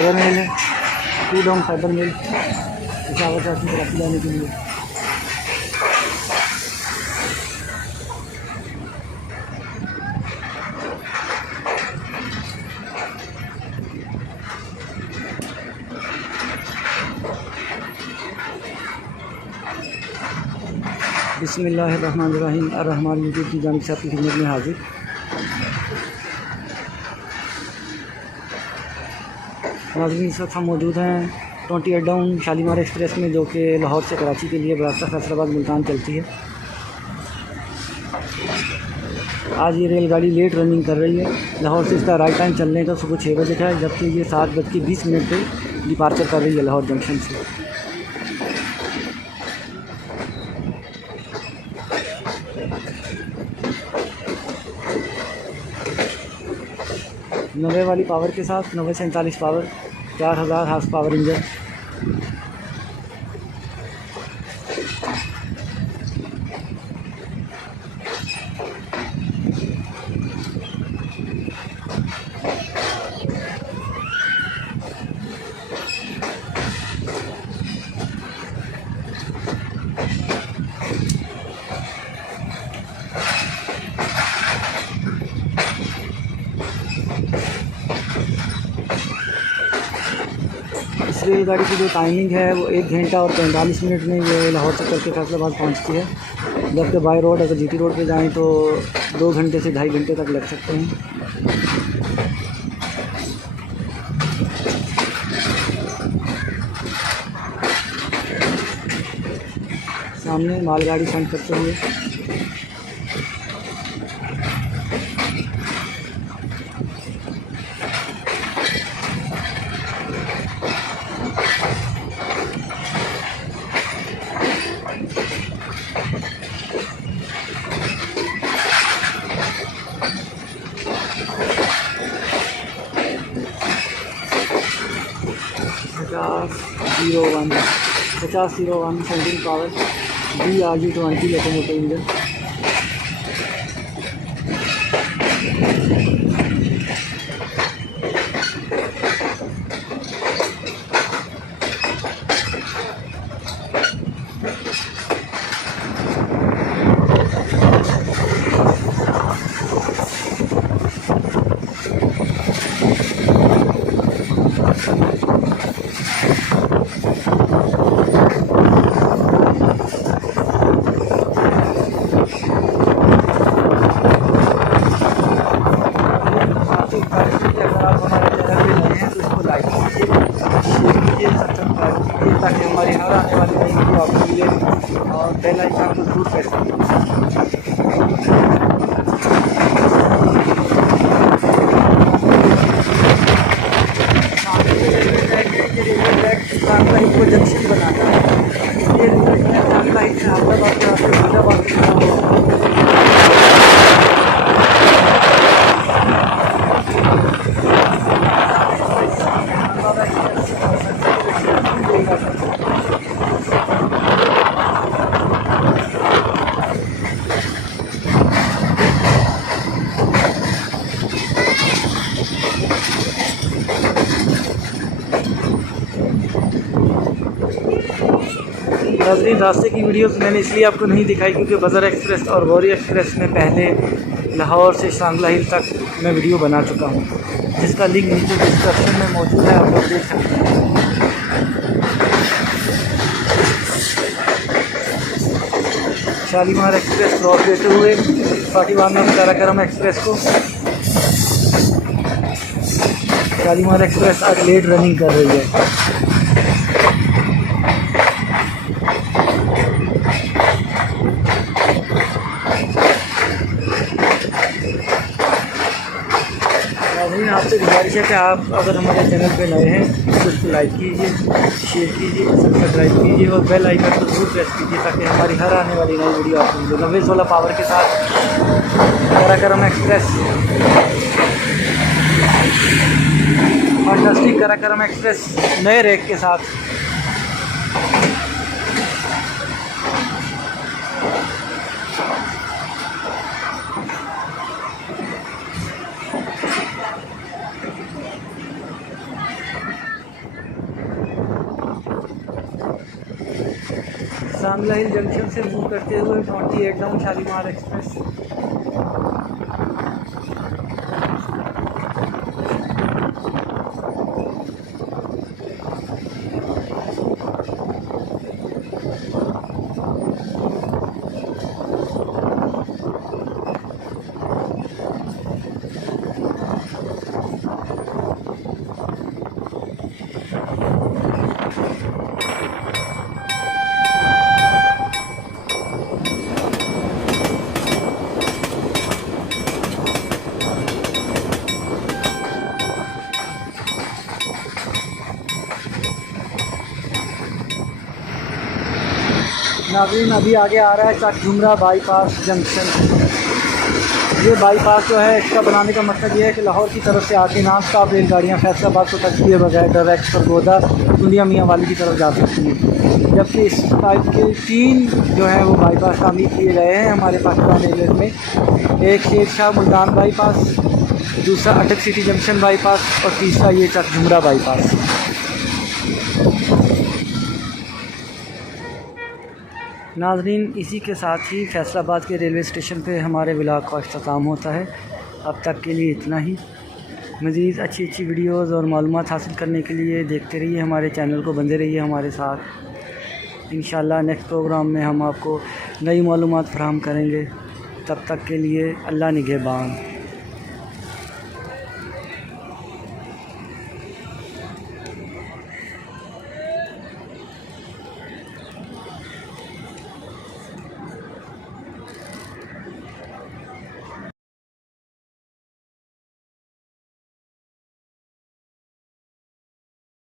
Fibre मिल है, 2 down fibre मिल पेशावर से अपनी तरफ जाने के लिए। बिस्मिल्लाहिर्रहमानिर्रहीम। रहमान यूट्यूब की जानिब से आपकी खिदमत में हाजिर। नाज़रीन, इस वक्त हम मौजूद हैं 28 डाउन शालीमार एक्सप्रेस में, जो कि लाहौर से कराची के लिए रास्ता फैसलाबाद मुल्तान चलती है। आज ये रेलगाड़ी लेट रनिंग कर रही है। लाहौर से इसका राइट टाइम चलने का सुबह 6 बजे का है, जबकि ये 7:20 पे डिपार्चर कर रही है लाहौर जंक्शन से। नब्बे वाली पावर के साथ 90 से 39 पावर, 4000 हार्स पावर इंजन। इस रेलगाड़ी की जो टाइमिंग है वो 1 घंटा और 45 मिनट में ये लाहौर से चल के फैसलाबाद पहुँचती है, जबकि बाई रोड अगर जीटी रोड पे जाएं तो 2 घंटे से 2.5 घंटे तक लग सकते हैं। सामने मालगाड़ी फ्रंट करते हुए। पचास 01 centering power BRG-20 locomotive engine. ताकि हमारी हर आने वाली नई वीडियो आपको मिले और बेल आइकन को जरूर प्रेस करें। को जंक्शन बनाना है, ये सैंगला से फैसलाबाद नाज़रीन, रास्ते की वीडियोस मैंने इसलिए आपको नहीं दिखाई क्योंकि बदर एक्सप्रेस और गौरी एक्सप्रेस में पहले लाहौर से सांगला हिल तक मैं वीडियो बना चुका हूँ, जिसका लिंक नीचे डिस्क्रिप्शन में मौजूद है, आप लोग देख सकते हैं। शालीमार एक्सप्रेस क्रॉस देते हुए 41 नंबर कराकरम एक्सप्रेस को शालीमार एक्सप्रेस आज लेट रनिंग कर रही है। आपसे गुजारिश है कि आप अगर हमारे चैनल पे नए हैं तो उसको लाइक कीजिए, शेयर कीजिए, सब्सक्राइब कीजिए और बेल आइकन को जरूर प्रेस कीजिए ताकि हमारी हर आने वाली नई वीडियो आपको मिले। 90-16 पावर के साथ Karakoram express, fantastic Karakoram express नए रेक के साथ। संगला हिल जंक्शन से मूव करते हुए 28 डाउन शालीमार एक्सप्रेस। नाज़रीन अभी आगे आ रहा है चक झुमरा बाईपास जंक्शन। ये बाईपास जो है इसका बनाने का मकसद ये है कि लाहौर की तरफ से आके नॉन स्टॉप रेलगाड़ियाँ फैसलाबाद को टच किए बगैर डायरेक्ट सरगोदा दुनिया मियाँ वाली की तरफ जा सकती हैं। जबकि इस टाइप के 3 जो हैं वो बाईपास तामीर किए गए हैं हमारे पाकिस्तान रेलवे में। एक शेर शाह मुल्तान बाईपास, दूसरा अटक सिटी जंक्शन बाईपास और तीसरा ये चक झुमरा बाईपास। नाज़रीन इसी के साथ ही फैसलाबाद के रेलवे स्टेशन पे हमारे व्लॉग का अख्ताम होता है। अब तक के लिए इतना ही। मज़ीद अच्छी वीडियोज़ और मालूमात हासिल करने के लिए देखते रहिए हमारे चैनल को, बंदे रहिए हमारे साथ। इंशाअल्लाह नेक्स्ट प्रोग्राम में हम आपको नई मालूमात फराहम करेंगे। तब तक के लिए अल्लाह निगहबान।